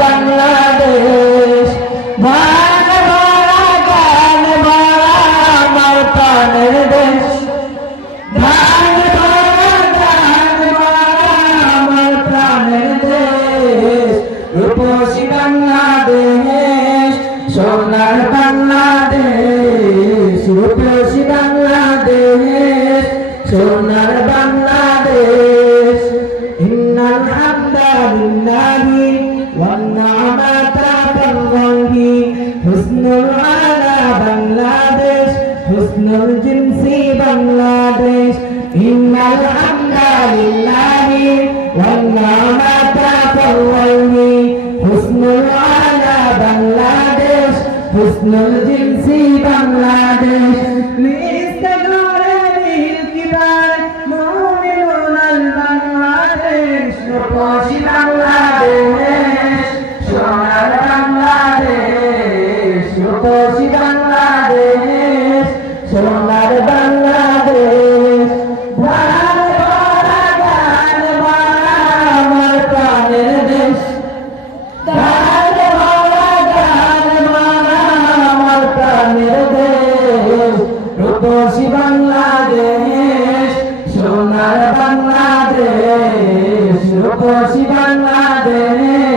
বাংলাদেশ ধান ভরা গান ভরা আমার প্রাণের দেশ। ধান ভরা রূপসী বাংলাদেশ। হুসনুল আলা বাংলাদেশ, হুসনুল জিনসি বাংলাদেশ। ইন্নাল হামদালিল্লাহি ওয়ান নি'মাতা বিল্লাহি হুসনুল আলা বাংলাদেশ, হুসনুল জিনসি বাংলাদেশ। লিস্তাগরে রূপসী বাংলাদেশ, সোনার বাংলাদেশ। ধান ভরা গান আমার প্রাণের দেশ। ধান ভরা গান আমার প্রাণের দেশ। রূপসী বাংলাদেশ, সোনার বাংলাদেশ। রূপসী বাংলাদেশ।